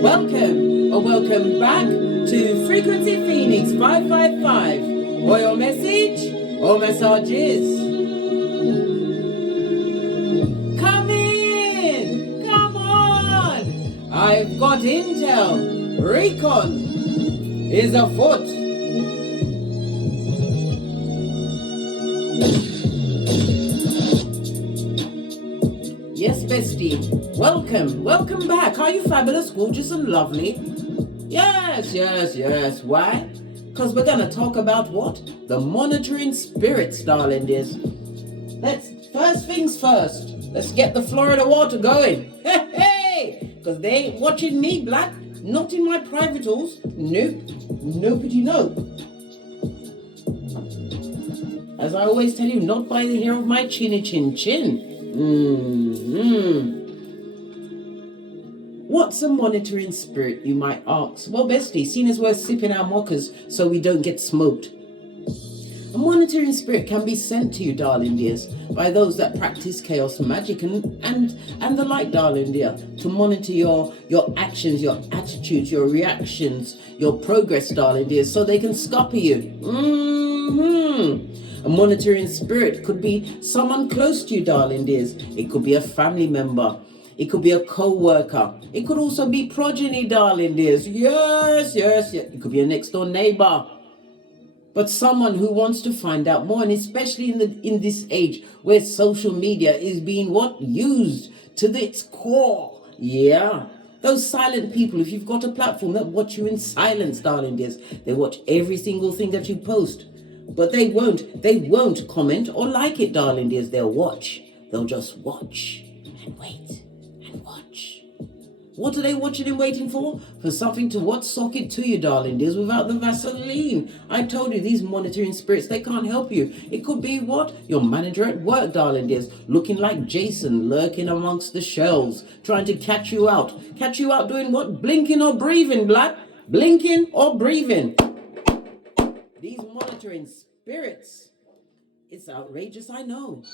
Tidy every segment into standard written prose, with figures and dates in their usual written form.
Welcome or welcome back to Frequency Phoenix 555, or your message or messages. Come in, come on. I've got intel. Recon is afoot. Yes, bestie. Welcome back. Are you fabulous, gorgeous, and lovely? Yes. Why? Because we're going to talk about what? The monitoring spirits, darling dears. First things first. Let's get the Florida water going. Hey! Because they ain't watching me, black. Not in my privatals. Nope. Nobody know. As I always tell you, not by the hair of my chinny chin chin. What's a monitoring spirit, you might ask? Well, bestie, seeing as we're sipping our mockers so we don't get smoked. A monitoring spirit can be sent to you, darling dears, by those that practice chaos magic and the like, darling dear, to monitor your actions, your attitudes, your reactions, your progress, darling dears, so they can scupper you. A monitoring spirit could be someone close to you, darling dears. It could be a family member. It could be a co-worker. It could also be progeny, darling dears. Yes. It could be a next door neighbor. But someone who wants to find out more, and especially in this age where social media is being used to its core. Yeah. Those silent people, if you've got a platform that watch you in silence, darling dears, they watch every single thing that you post. But they won't comment or like it, darling dears. They'll just watch and wait and watch. What are they watching and waiting for? For something to sock it to you, darling dears, without the Vaseline. I told you, these monitoring spirits, they can't help you. It could be your manager at work, darling dears, looking like Jason, lurking amongst the shelves, trying to catch you out. Catch you out doing what? Blinking or breathing, black? Blinking or breathing. These monitoring spirits, it's outrageous, I know.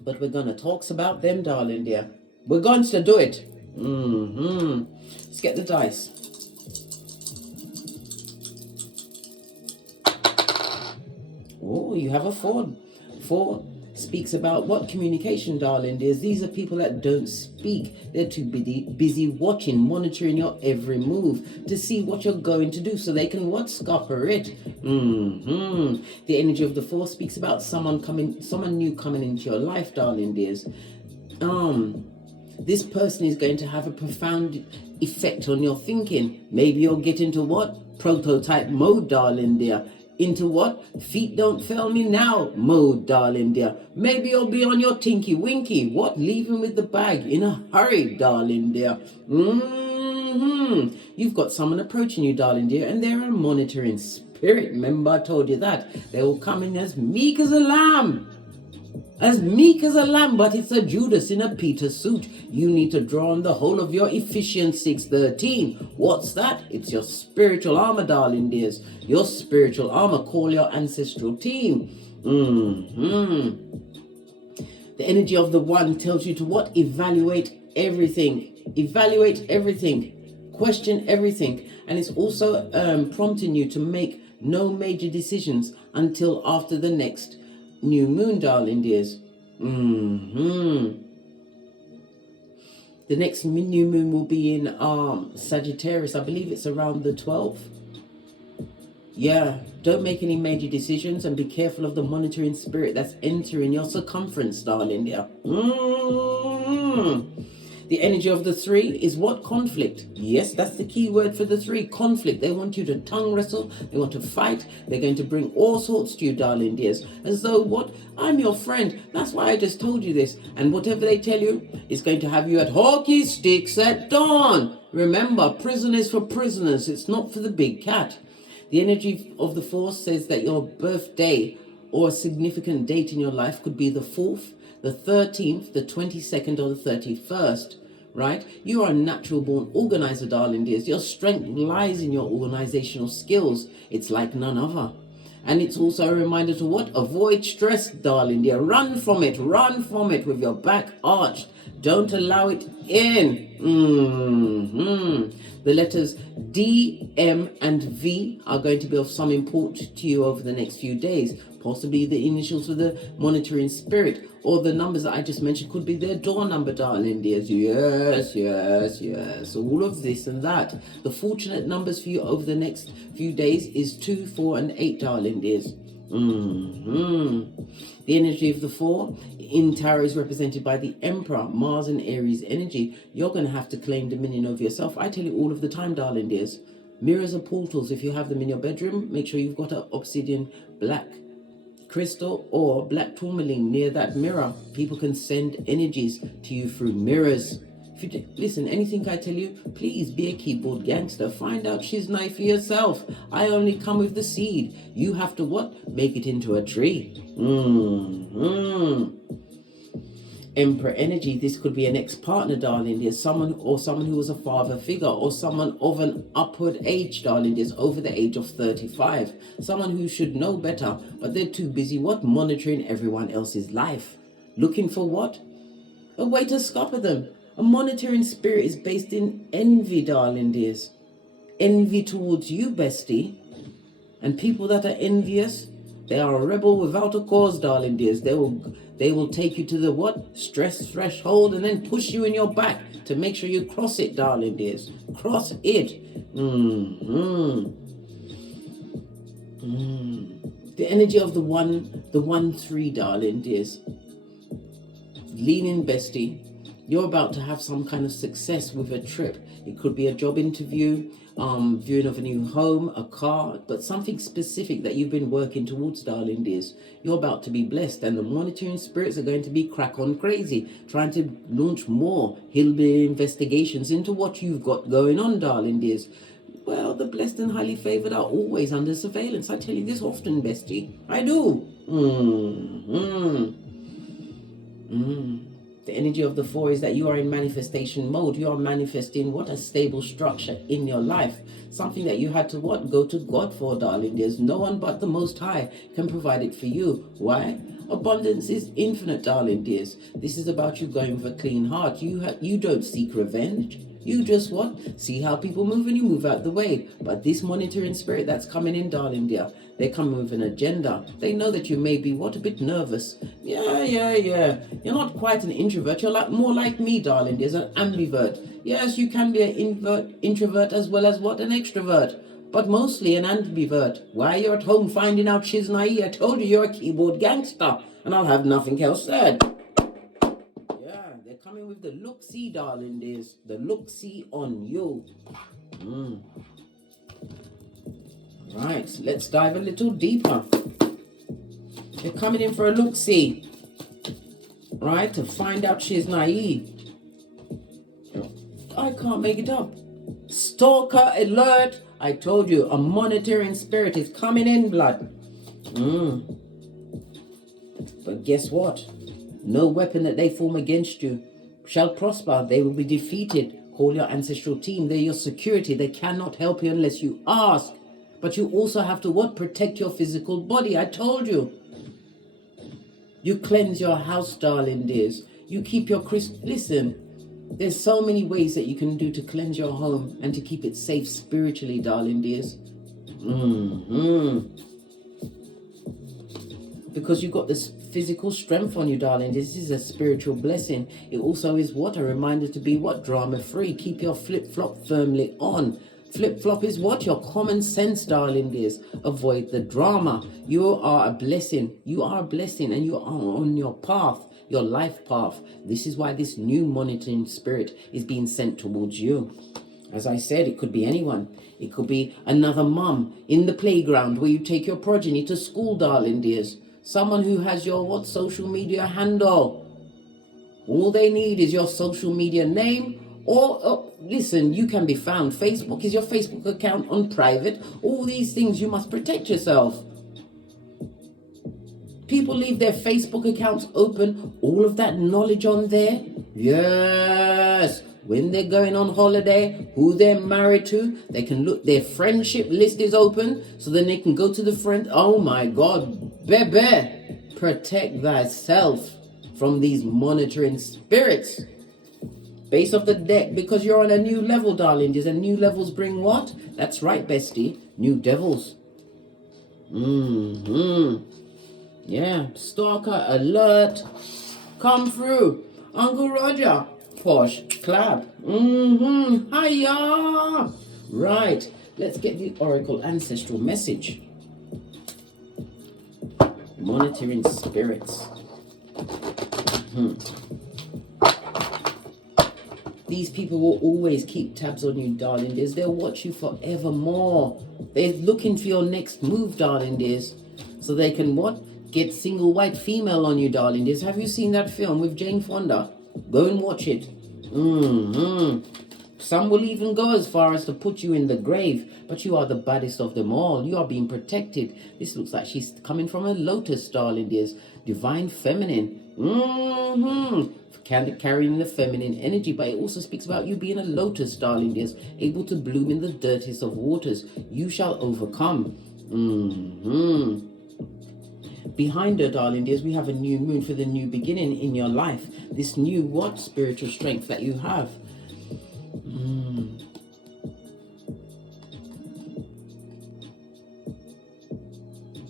But we're going to talk about them, darling dear. We're going to do it. Let's get the dice. Oh, you have a 4. 4 speaks about what? Communication, darling dears. These are people that don't speak. They're too busy watching, monitoring your every move to see what you're going to do so they can scupper it. The energy of the 4 speaks about someone new coming into your life, darling dears. This person is going to have a profound effect on your thinking. Maybe you'll get into prototype mode, darling dear. Into feet don't fail me now mode, darling dear. Maybe you'll be on your tinky winky. Leaving with the bag in a hurry, darling dear. You've got someone approaching you, darling dear, and they're a monitoring spirit. Remember, I told you that. They will come in as meek as a lamb. As meek as a lamb, but it's a Judas in a Peter suit. You need to draw on the whole of your Ephesians 6:13. What's that? It's your spiritual armor, darling dears. Your spiritual armor. Call your ancestral team. The energy of the 1 tells you to evaluate everything. Evaluate everything. Question everything. And it's also prompting you to make no major decisions until after the next new moon, darling dears. The next new moon will be in Sagittarius. I believe it's around the 12th. Yeah, don't make any major decisions and be careful of the monitoring spirit that's entering your circumference, darling dear. The energy of the 3 is conflict. Yes, that's the key word for the 3, conflict. They want you to tongue wrestle. They want to fight. They're going to bring all sorts to you, darling dears. As though, I'm your friend. That's why I just told you this. And whatever they tell you is going to have you at hockey sticks at dawn. Remember, prison is for prisoners. It's not for the big cat. The energy of the 4 says that your birthday or a significant date in your life could be the 4th, the 13th, the 22nd, or the 31st. Right? You are a natural born organizer, darling dears. Your strength lies in your organizational skills. It's like none other. And it's also a reminder to what? Avoid stress, darling dear. Run from it with your back arched. Don't allow it in. The letters D, M, and V are going to be of some importance to you over the next few days. Possibly the initials for the monitoring spirit, or the numbers that I just mentioned could be their door number, darling dears. Yes. All of this and that. The fortunate numbers for you over the next few days is 2, 4, and 8, darling dears. The energy of the 4 in tarot is represented by the Emperor, Mars and Aries energy. You're going to have to claim dominion over yourself. I tell you all of the time, darling dears. Mirrors are portals. If you have them in your bedroom, make sure you've got an obsidian black crystal or black tourmaline near that mirror. People can send energies to you through mirrors. If you listen, anything I tell you, please be a keyboard gangster. Find out she's nice for yourself. I only come with the seed. You have to what? Make it into a tree. Emperor energy. This could be an ex-partner, darling. There's someone who was a father figure, or someone of an upward age, darling. There's over the age of 35. Someone who should know better, but they're too busy what? Monitoring everyone else's life. Looking for what? A way to scupper them. A monitoring spirit is based in envy, darling dears. Envy towards you, bestie. And people that are envious, they are a rebel without a cause, darling dears. They will take you to the what? Stress threshold, and then push you in your back to make sure you cross it, darling dears. Cross it. The energy of the 1-3, darling dears. Lean in, bestie. You're about to have some kind of success with a trip. It could be a job interview, viewing of a new home, a car, but something specific that you've been working towards, darling dears. You're about to be blessed, and the monitoring spirits are going to be crack on crazy, trying to launch more hillbilly investigations into what you've got going on, darling dears. Well, the blessed and highly favored are always under surveillance. I tell you this often, bestie. I do. The energy of the 4 is that you are in manifestation mode. You are manifesting what? A stable structure in your life. Something that you had to what? Go to God for, darling. There's no one but the Most High can provide it for you. Why? Abundance is infinite, darling dears. This is about you going with a clean heart. You don't seek revenge. You just what? See how people move and you move out the way. But this monitoring spirit that's coming in, darling dear, they come with an agenda. They know that you may be what? A bit nervous. Yeah. You're not quite an introvert. You're more like me, darling. There's an ambivert. Yes, you can be an introvert as well as what? An extrovert. But mostly an ambivert. Why, you're at home finding out she's naive. I told you you're a keyboard gangster. And I'll have nothing else said. They're coming with the look-see, darling dears. The look-see on you. Right, let's dive a little deeper. They're coming in for a look-see. Right, to find out she's naive. I can't make it up. Stalker alert. I told you, a monitoring spirit is coming in, blood. But guess what? No weapon that they form against you shall prosper. They will be defeated. Call your ancestral team. They're your security. They cannot help you unless you ask. But you also have to what? Protect your physical body. I told you. You cleanse your house, darling dears. You keep your Listen, there's so many ways that you can do to cleanse your home and to keep it safe spiritually, darling dears. Because you've got this physical strength on you, darling. This is a spiritual blessing. It also is what? A reminder to be what? Drama free. Keep your flip-flop firmly on. Flip-flop is what? Your common sense, darling dears. Avoid the drama. You are a blessing. You are a blessing, and you are on your path, your life path. This is why this new monitoring spirit is being sent towards you. As I said, it could be anyone. It could be another mum in the playground where you take your progeny to school, darling dears. Someone who has your what? Social media handle. All they need is your social media name. Or, listen, you can be found. Facebook is your Facebook account on private. All these things, you must protect yourself. People leave their Facebook accounts open. All of that knowledge on there. Yes. when they're going on holiday, who they're married to. They can look, their friendship list is open, so then they can go to the friend. Oh my God, baby, protect thyself from these monitoring spirits. Base of the deck, because you're on a new level, darling. And new levels bring what? That's right, bestie. New devils. Yeah, stalker alert. Come through. Uncle Roger. Posh. Clap. Hiya. Right. Let's get the Oracle Ancestral message. Monitoring spirits. These people will always keep tabs on you, darling dears. They'll watch you forevermore. They're looking for your next move, darling dears. So they can what? Get single white female on you, darling dears. Have you seen that film with Jane Fonda? Go and watch it. Some will even go as far as to put you in the grave. But you are the baddest of them all. You are being protected. This looks like she's coming from a lotus, darling dears. Divine feminine. Carrying the feminine energy, but it also speaks about you being a lotus, darling dears, able to bloom in the dirtiest of waters. You shall overcome. Behind her, darling dears, we have a new moon for the new beginning in your life. This new what? Spiritual strength that you have.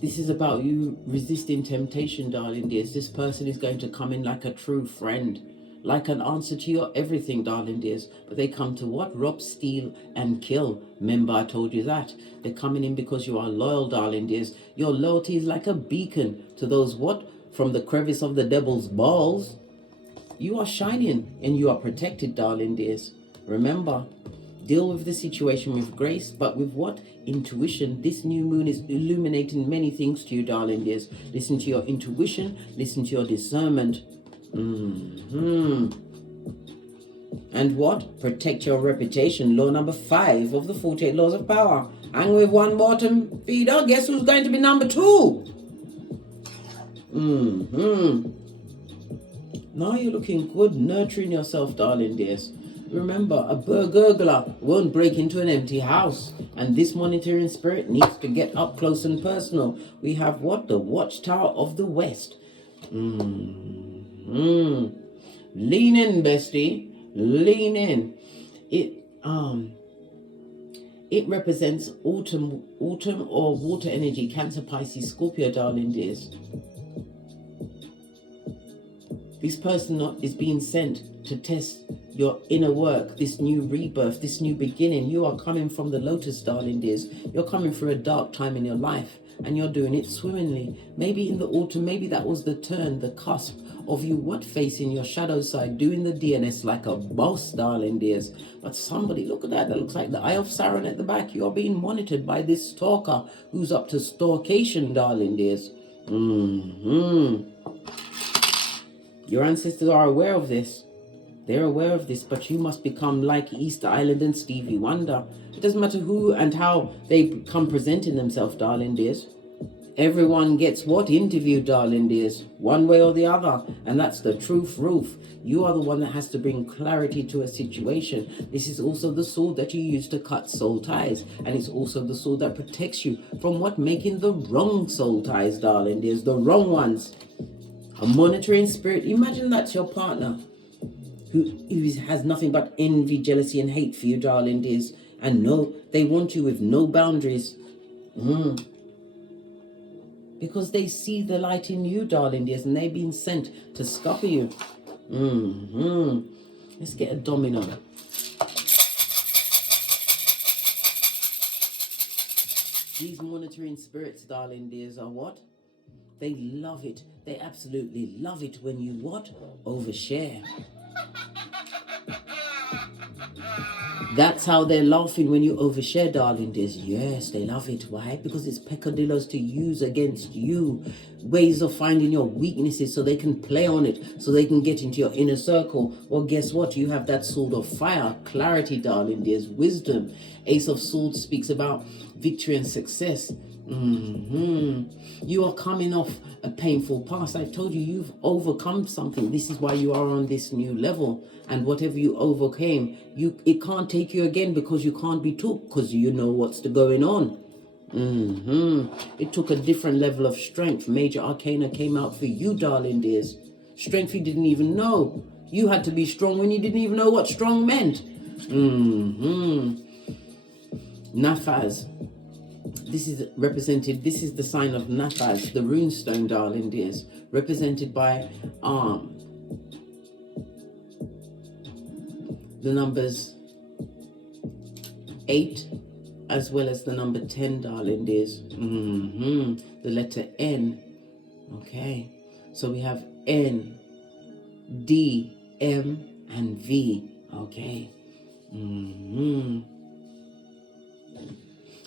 This is about you resisting temptation, darling dears. This person is going to come in like a true friend, like an answer to your everything, darling dears. But they come to what? Rob, steal, and kill. Remember, I told you that. They're coming in because you are loyal, darling dears. Your loyalty is like a beacon to those what? From the crevice of the devil's balls. You are shining and you are protected, darling dears. Remember, deal with the situation with grace, but with what? Intuition. This new moon is illuminating many things to you, darling dears. Listen to your intuition. Listen to your discernment. And what? Protect your reputation. Law number 5 of the 48 laws of power. Hang with one bottom feeder. Guess who's going to be number 2? Now you're looking good, nurturing yourself, darling dears. Remember, a burglar won't break into an empty house. And this monitoring spirit needs to get up close and personal. We have what? The Watchtower of the West. Lean in, bestie. Lean in. It represents autumn or water energy, Cancer, Pisces, Scorpio, darling dears. This person is being sent to test your inner work, this new rebirth, this new beginning. You are coming from the lotus, darling dears. You're coming through a dark time in your life, and you're doing it swimmingly. Maybe in the autumn, maybe that was the turn, the cusp of you what? Facing your shadow side, doing the DNS like a boss, darling dears. But somebody, look at that. That looks like the Eye of Sauron at the back. You're being monitored by this stalker who's up to stalkation, darling dears. Your ancestors are aware of this. They're aware of this, but you must become like Easter Island and Stevie Wonder. It doesn't matter who and how they come presenting themselves, darling dears. Everyone gets what? Interviewed, darling dears, one way or the other. And that's the truth, Ruth. You are the one that has to bring clarity to a situation. This is also the sword that you use to cut soul ties. And it's also the sword that protects you from what? Making the wrong soul ties, darling dears, the wrong ones. A monitoring spirit. Imagine that's your partner who has nothing but envy, jealousy, and hate for you, darling dears. And no, they want you with no boundaries. Because they see the light in you, darling dears, and they've been sent to scupper you. Let's get a domino. These monitoring spirits, darling dears, are what? They love it. They absolutely love it when you what? Overshare. That's how they're laughing when you overshare, darling dears. Yes, they love it. Why? Because it's peccadillos to use against you. ways of finding your weaknesses so they can play on it, so they can get into your inner circle. Well, guess what? You have that sword of fire, clarity, darling. There's wisdom. Ace of Swords speaks about victory and success. You are coming off a painful past. I've told you, you've overcome something. This is why you are on this new level. And whatever you overcame, it can't take you again, because you can't be took, because you know what's going on. It took a different level of strength. Major arcana came out for you, darling dears. Strength you didn't even know. You had to be strong when you didn't even know what strong meant. Nafaz. This is represented, this is the sign of Nafaz, the runestone, darling dears, represented by the numbers 8 as well as the number 10, darling dears. The letter N. Okay, so we have N, D, M, and V. Okay.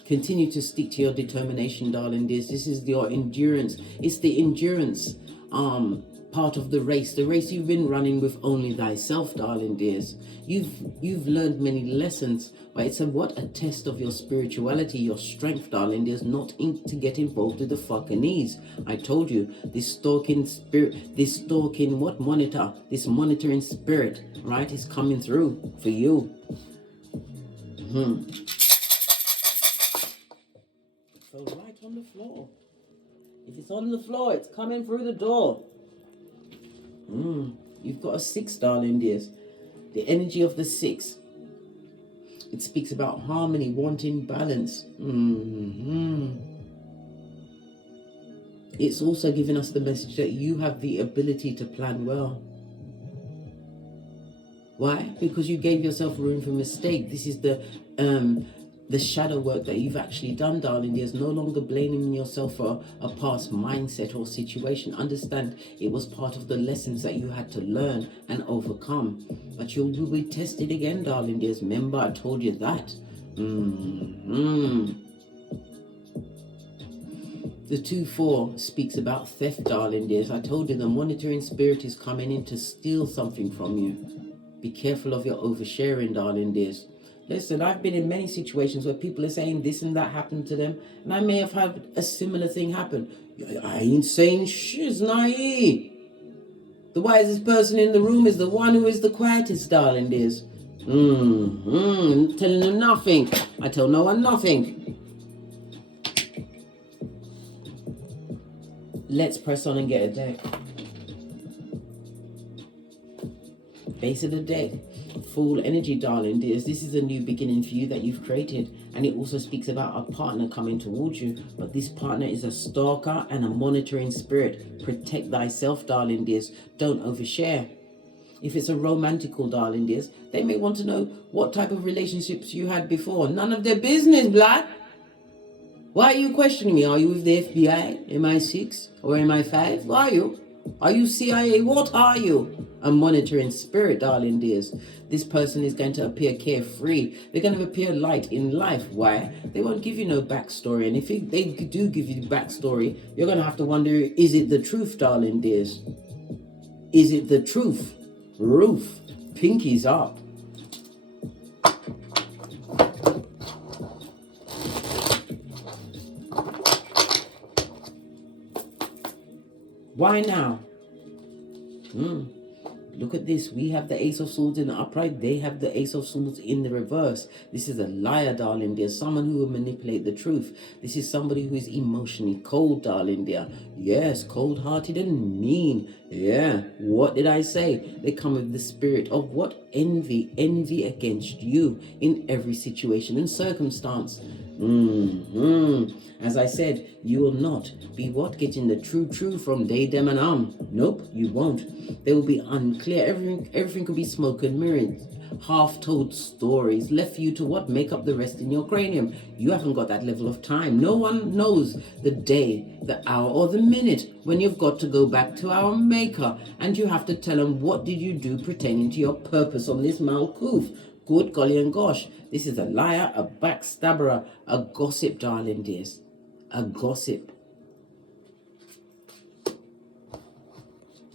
Continue to stick to your determination, darling dears. This is your endurance. It's the endurance part of the race you've been running with only thyself, darling dears. You've learned many lessons, but it's a test of your spirituality, your strength, darling dears, not to get involved with the fucking knees. I told you, this stalking spirit, this monitoring spirit, right, is coming through for you. So right on the floor. If it's on the floor, it's coming through the door. You've got a 6, darling dears. The energy of the 6. It speaks about harmony, wanting balance. It's also giving us the message that you have the ability to plan well. Why? Because you gave yourself room for mistake. This is the shadow work that you've actually done, darling. There's no longer blaming yourself for a past mindset or situation. Understand, it was part of the lessons that you had to learn and overcome. But you will be tested again, darling. There's, remember, I told you that. The 2-4 speaks about theft, darling dears. I told you the monitoring spirit is coming in to steal something from you. Be careful of your oversharing, darling dears. Listen, I've been in many situations where people are saying this and that happened to them, and I may have had a similar thing happen. I ain't saying shiz, naive. The wisest person in the room is the one who is the quietest, darling dears. Telling them nothing. I tell no one nothing. Let's press on and get a deck. Base of the deck. Full energy, darling dears. This is a new beginning for you that you've created, and it also speaks about a partner coming towards you, but this partner is a stalker and a monitoring spirit. Protect thyself, darling dears. Don't overshare. If it's a romantical, darling dears, they may want to know what type of relationships you had before. None of their business, blood. Why are you questioning me? Are you with the FBI, MI6 or MI5? Are you? Are you CIA? What are you? A monitoring spirit, darling dears. This person is going to appear carefree. They're going to appear light in life. Why? They won't give you no backstory. And if they do give you the backstory, you're going to have to wonder, is it the truth, darling dears? Is it the truth? Roof. Pinkies up. Why now? Look at this. We have the Ace of Swords in the upright. They have the Ace of Swords in the reverse. This is a liar, darling dear. Someone who will manipulate the truth. This is somebody who is emotionally cold, darling dear. Yes, cold-hearted and mean. Yeah, what did I say? They come with the spirit of what? Envy. Envy against you in every situation and circumstance. As I said, you will not be what? Getting the true from they, them, and Nope, you won't. They will be unclear. Everything could be smoke and mirrors. Half-told stories left for you to what? Make up the rest in your cranium. You haven't got that level of time. No one knows the day, the hour, or the minute when you've got to go back to our maker, and you have to tell them what did you do pertaining to your purpose on this Malkuth. Good golly and gosh, this is a liar, a backstabber, a gossip, darling dears. A gossip.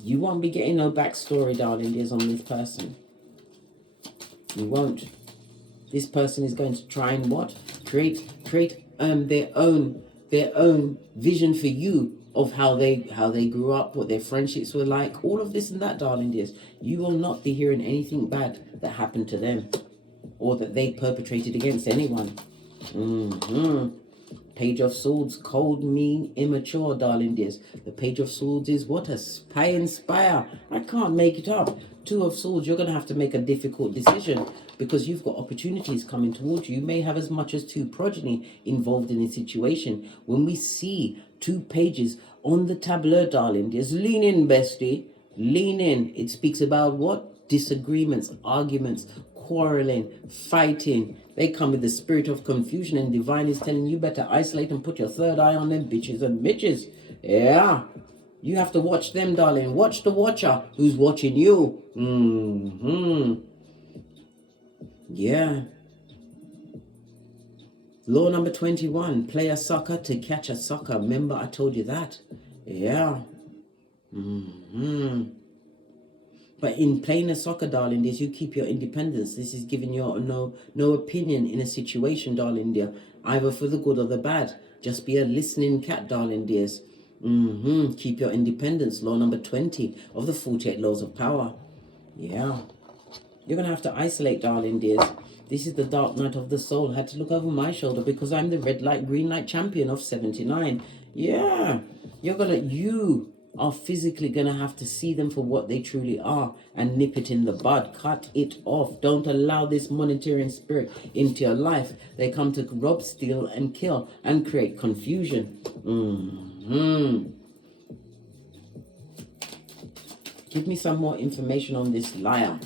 You won't be getting no backstory, darling dears, on this person. You won't. This person is going to try and what? Create their own vision for you of how they grew up, what their friendships were like, all of this and that, darling dears. You will not be hearing anything bad that happened to them or that they perpetrated against anyone. Page of Swords, cold, mean, immature, darling dears. The Page of Swords is what? A spy inspire. I can't make it up. Two of Swords, you're going to have to make a difficult decision because you've got opportunities coming towards you. You may have as much as 2 progeny involved in a situation. When we see 2 pages on the tableau, darling dears, lean in, bestie. Lean in. It speaks about what? Disagreements, arguments, quarreling, fighting. They come with the spirit of confusion, and divine is telling you better isolate and put your third eye on them bitches and bitches. Yeah. You have to watch them, darling. Watch the watcher who's watching you. Yeah. Law number 21. Play a sucker to catch a sucker. Remember, I told you that. Yeah. But in playing a soccer, darling dears, you keep your independence. This is giving you no opinion in a situation, darling dear, either for the good or the bad. Just be a listening cat, darling dears. Keep your independence. Law number 20 of the 48 laws of power. Yeah. You're going to have to isolate, darling dears. This is the dark night of the soul. I had to look over my shoulder because I'm the red light, green light champion of 79. Yeah. You are physically going to have to see them for what they truly are and nip it in the bud. Cut it off. Don't allow this monitoring spirit into your life. They come to rob, steal, and kill and create confusion. Give me some more information on this liar.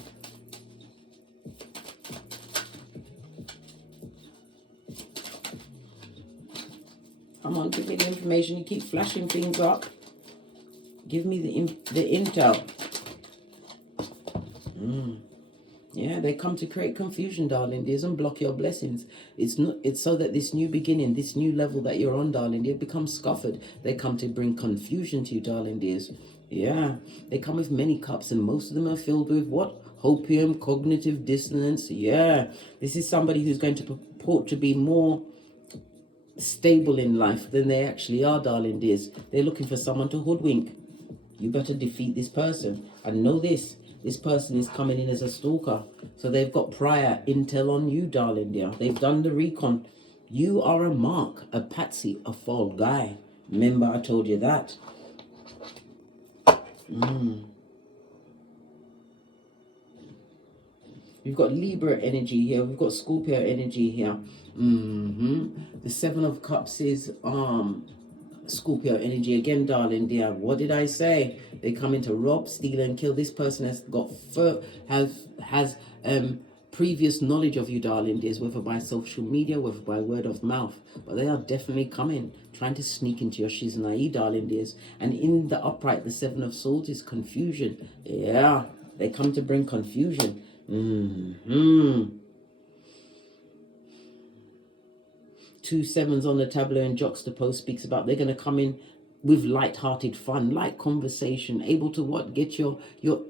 Come on, give me the information. You keep flashing things up. Give me the intel. Yeah, they come to create confusion, darling dears, and block your blessings. It's so that this new beginning, this new level that you're on, darling dear, becomes scoffered. They come to bring confusion to you, darling dears. Yeah, they come with many cups, and most of them are filled with what? Hopium, cognitive dissonance. Yeah, this is somebody who's going to purport to be more stable in life than they actually are, darling dears. They're looking for someone to hoodwink. You better defeat this person. And know this person is coming in as a stalker. So they've got prior intel on you, darling dear. They've done the recon. You are a mark, a patsy, a fall guy. Remember, I told you that. We've got Libra energy here. We've got Scorpio energy here. The 7 of Cups is Scorpio energy again, darling dear. What did I say? They come in to rob, steal, and kill. This person has got has previous knowledge of you, darling dears, whether by social media, whether by word of mouth. But they are definitely coming, trying to sneak into your shizunai, darling dears. And in the upright, the 7 of Swords is confusion. Yeah, they come to bring confusion. 2 7s on the tableau and juxtapose speaks about they're going to come in with light-hearted fun, light conversation, able to what? Get your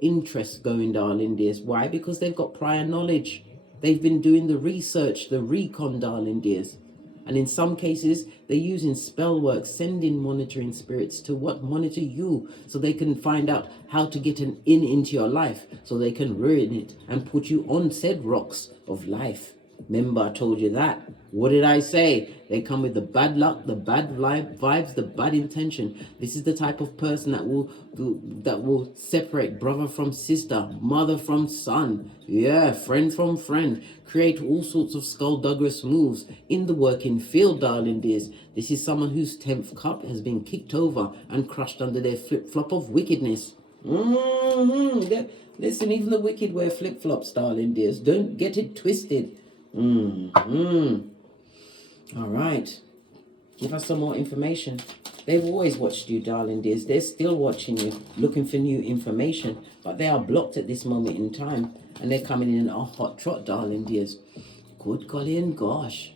interest going, darling dears. Why? Because they've got prior knowledge. They've been doing the research, the recon, darling dears. And in some cases, they're using spell work, sending monitoring spirits to what? Monitor you, so they can find out how to get an in into your life, so they can ruin it and put you on said rocks of life. Remember, I told you that. What did I say? They come with the bad luck, the bad vibes, the bad intention. This is the type of person that will separate brother from sister, mother from son. Yeah, friend from friend. Create all sorts of skullduggerous moves in the working field, darling dears. This is someone whose 10th cup has been kicked over and crushed under their flip-flop of wickedness. Listen, even the wicked wear flip-flops, darling dears. Don't get it twisted. All right. Give us some more information. They've always watched you, darling dears. They're still watching you, looking for new information. But they are blocked at this moment in time. And they're coming in a hot trot, darling dears. Good golly and gosh.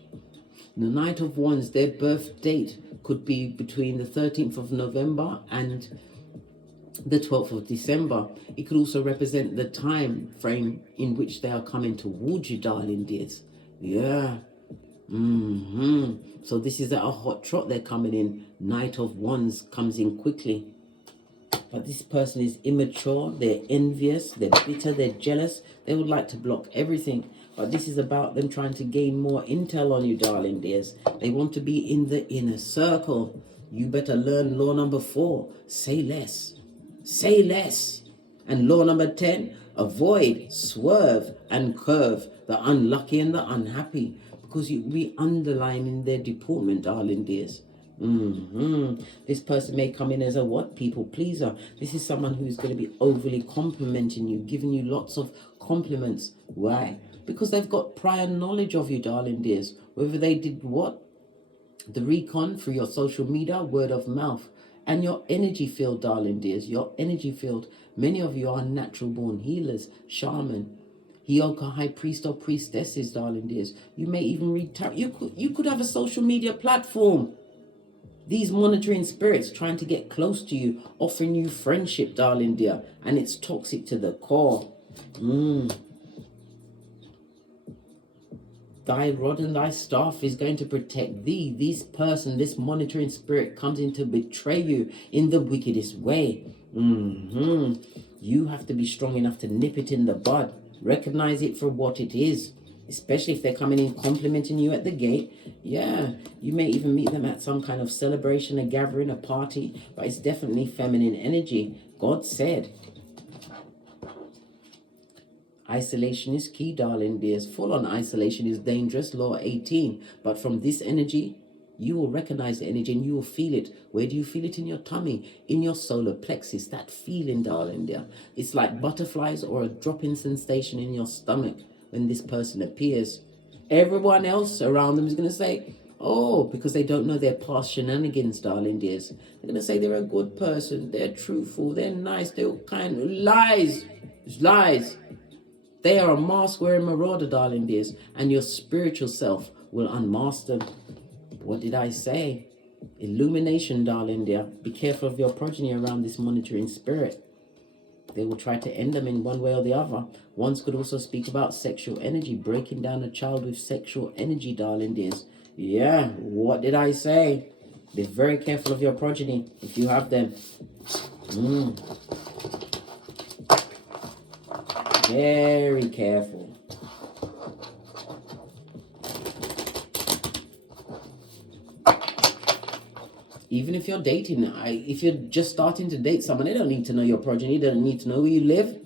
The Knight of Wands, their birth date could be between the 13th of November and the 12th of December. It could also represent the time frame in which they are coming towards you, darling dears. Yeah. So this is at a hot trot they're coming in. Knight of Wands comes in quickly. But this person is immature, they're envious, they're bitter, they're jealous. They would like to block everything. But this is about them trying to gain more intel on you, darling dears. They want to be in the inner circle. You better learn law number 4. Say less. Say less. And law number 10, avoid, swerve, and curve the unlucky and the unhappy. Because you be underlining their deportment, darling dears. This person may come in as a what? People pleaser. This is someone who's going to be overly complimenting you, giving you lots of compliments. Why? Because they've got prior knowledge of you, darling dears. Whether they did what? The recon through your social media, word of mouth, and your energy field, darling dears. Your energy field. Many of you are natural born healers, shaman, HEYOKA High Priest or Priestesses, darling dears. You may even read tarot. You could have a social media platform. These monitoring spirits trying to get close to you, offering you friendship, darling dear, and it's toxic to the core. Thy rod and thy staff is going to protect thee. This person, this monitoring spirit comes in to betray you in the wickedest way. You have to be strong enough to nip it in the bud. Recognize it for what it is. Especially if they're coming in complimenting you at the gate. Yeah, you may even meet them at some kind of celebration, a gathering, a party. But it's definitely feminine energy. God said, isolation is key, darling dears. Full-on isolation is dangerous, law 18. But from this energy, you will recognize the energy and you will feel it. Where do you feel it? In your tummy, in your solar plexus. That feeling, darling dear. It's like butterflies or a dropping sensation in your stomach when this person appears. Everyone else around them is going to say, oh, because they don't know their past shenanigans, darling dears. They're going to say they're a good person, they're truthful, they're nice, they're kind. Lies. It's lies. They are a mask-wearing marauder, darling dears, and your spiritual self will unmask them. What did I say? Illumination, darling dear. Be careful of your progeny around this monitoring spirit. They will try to end them in one way or the other. Ones could also speak about sexual energy, breaking down a child with sexual energy, darling dears. Yeah, what did I say? Be very careful of your progeny if you have them. Very careful. Even if you're dating, if you're just starting to date someone, they don't need to know your progeny. They don't need to know where you live.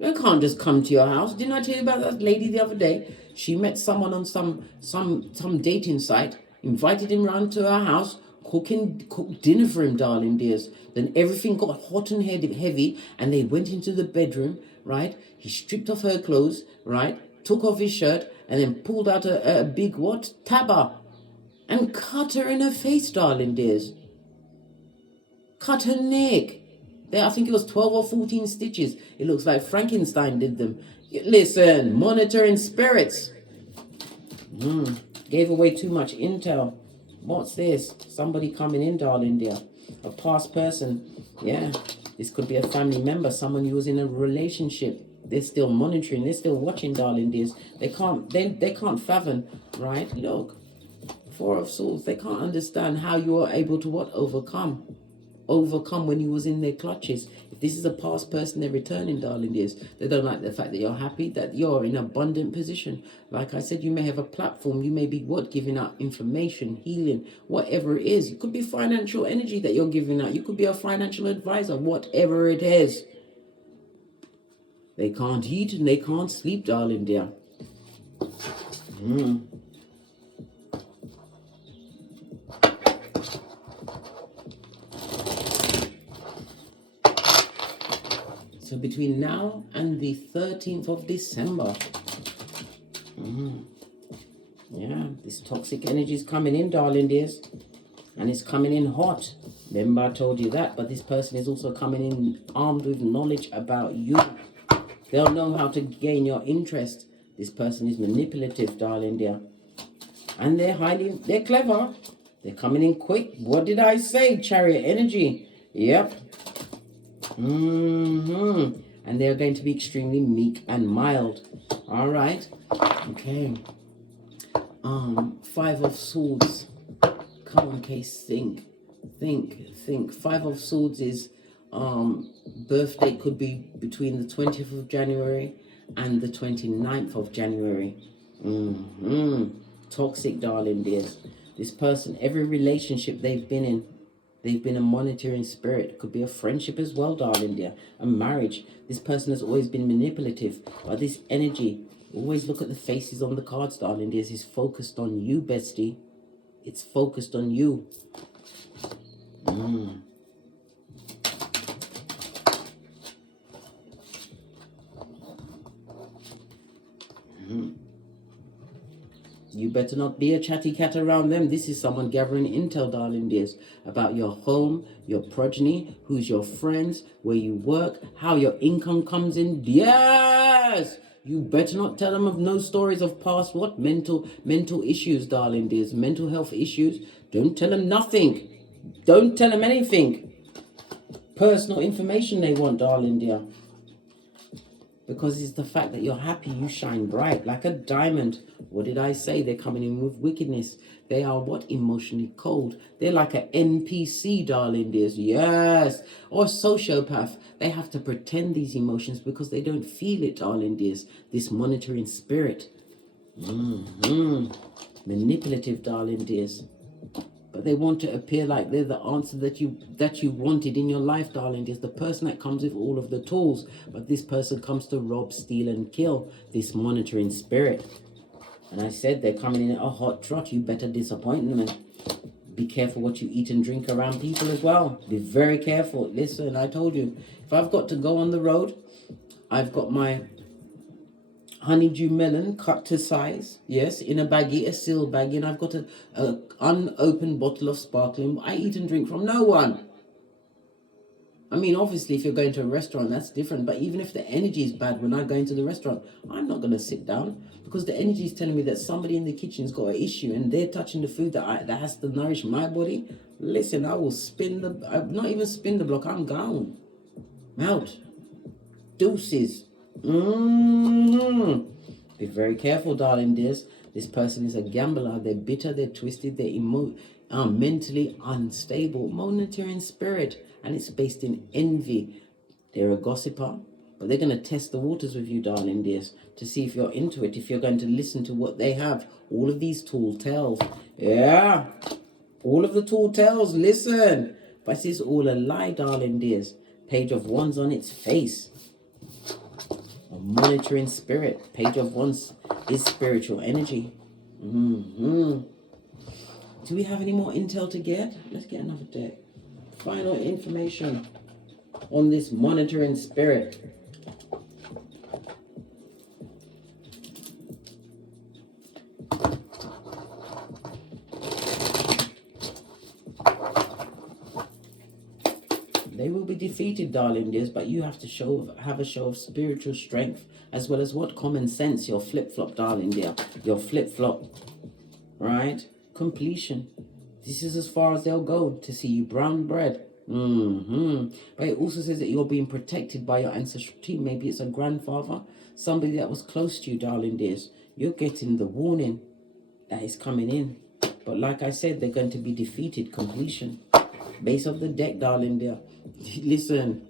They can't just come to your house. Didn't I tell you about that lady the other day? She met someone on some dating site, invited him round to her house, cooked dinner for him, darling dears. Then everything got hot and heavy, and they went into the bedroom, right? He stripped off her clothes, right? Took off his shirt, and then pulled out a big what? Tabber. And cut her in her face, darling dears. Cut her neck. There, I think it was 12 or 14 stitches. It looks like Frankenstein did them. Listen, monitoring spirits. Gave away too much intel. What's this? Somebody coming in, darling dear. A past person. Yeah, this could be a family member, someone who was in a relationship. They're still monitoring. They're still watching, darling dears. They can't fathom, right? Look. 4 of Swords, they can't understand how you are able to what? Overcome when you was in their clutches. If this is a past person they're returning, darling dears, they don't like the fact that you're happy, that you're in an abundant position. Like I said, you may have a platform, you may be what? Giving out information, healing, whatever it is. It could be financial energy that you're giving out. You could be a financial advisor, whatever it is. They can't eat and they can't sleep, darling dear. So between now and the 13th of December, yeah, this toxic energy is coming in, darling dears, and it's coming in hot. Remember I told you that, but this person is also coming in armed with knowledge about you. They'll know how to gain your interest. This person is manipulative, darling dear, and they're clever. They're coming in quick. What did I say? Chariot energy. Yep. And they're going to be extremely meek and mild. All right. Okay. 5 of Swords. Come on, Case, think. Think. 5 of Swords is birth date could be between the 20th of January and the 29th of January. Toxic, darling dears. This person, every relationship they've been in, they've been a monitoring spirit. It could be a friendship as well, darling dear. A marriage. This person has always been manipulative. But this energy, always look at the faces on the cards, darling dears, is focused on you, bestie. It's focused on you. You better not be a chatty cat around them. This is someone gathering intel, darling dears, about your home, your progeny, who's your friends, where you work, how your income comes in. Yes! You better not tell them of no stories of past what? Mental issues, darling dears. Mental health issues. Don't tell them nothing. Don't tell them anything. Personal information they want, darling dear. Because it's the fact that you're happy, you shine bright like a diamond. What did I say? They're coming in with wickedness. They are what? Emotionally cold. They're like an NPC, darling dears. Yes. Or sociopath. They have to pretend these emotions because they don't feel it, darling dears. This monitoring spirit. Manipulative, darling dears. But they want to appear like they're the answer that you wanted in your life, darling. Is the person that comes with all of the tools. But this person comes to rob, steal, and kill. This monitoring spirit. And I said they're coming in at a hot trot. You better disappoint them. And be careful what you eat and drink around people as well. Be very careful. Listen, I told you, if I've got to go on the road, I've got my honeydew melon cut to size, yes, in a baggie, a sealed baggie, and I've got a unopened bottle of sparkling. I eat and drink from no one. I mean, obviously, if you're going to a restaurant, that's different. But even if the energy is bad when I go into the restaurant, I'm not going to sit down because the energy is telling me that somebody in the kitchen's got an issue and they're touching the food that has to nourish my body. Listen, I will not even spin the block. I'm gone. I'm out. Deuces. Be very careful, darling dears. This person is a gambler. They're bitter, they're twisted, they're mentally unstable, monitoring spirit, and it's based in envy. They're a gossiper, but they're going to test the waters with you, darling dears, to see if you're into it, if you're going to listen to what they have. All of these tall tales. Yeah, all of the tall tales, listen. But it's all a lie, darling dears. Page of Wands on its face. A monitoring spirit. Page of Wands is spiritual energy. Do we have any more intel to get? Let's get another deck. Final information on this monitoring spirit. They will be defeated, darling dears, but you have to have a show of spiritual strength, as well as what? Common sense. Your flip-flop, darling dear. Your flip-flop. Right? Completion. This is as far as they'll go to see you brown bread. But it also says that you're being protected by your ancestral team. Maybe it's a grandfather, somebody that was close to you, darling dears. You're getting the warning that is coming in. But like I said, they're going to be defeated. Completion. Base of the deck, darling dear. Listen,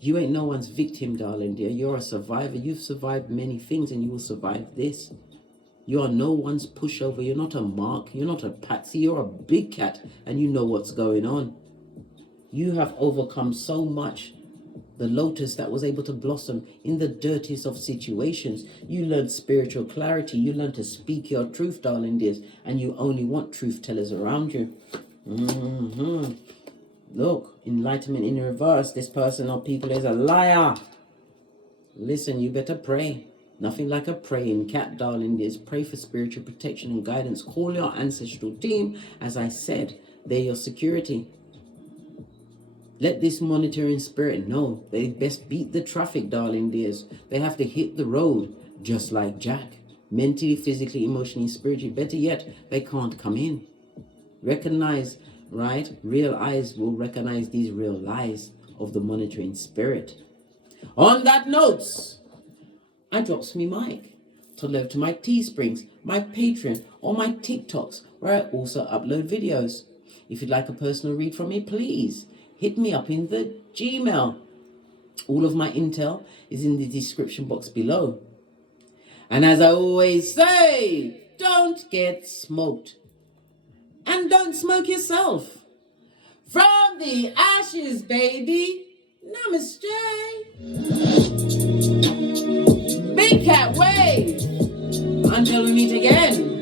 you ain't no one's victim, darling dear. You're a survivor. You've survived many things and you will survive this. You are no one's pushover. You're not a mark. You're not a patsy. You're a big cat and you know what's going on. You have overcome so much. The lotus that was able to blossom in the dirtiest of situations. You learned spiritual clarity. You learned to speak your truth, darling dears. And you only want truth tellers around you. Look, enlightenment in reverse. This person or people is a liar. Listen, you better pray. Nothing like a praying cat, darling dears. Pray for spiritual protection and guidance. Call your ancestral team. As I said, they're your security. Let this monitoring spirit know they best beat the traffic, darling dears. They have to hit the road, just like Jack. Mentally, physically, emotionally, spiritually. Better yet, they can't come in. Recognize, right? Real eyes will recognize these real lies. of the monitoring spirit. On that note, I drops me mic to love to my Teesprings, my Patreon, or my TikToks, where I also upload videos. If you'd like a personal read from me, please hit me up in the Gmail. All of my intel is in the description box below. And as I always say, don't get smoked. And don't smoke yourself. From the ashes, baby. Namaste. Big cat wave. Until we meet again.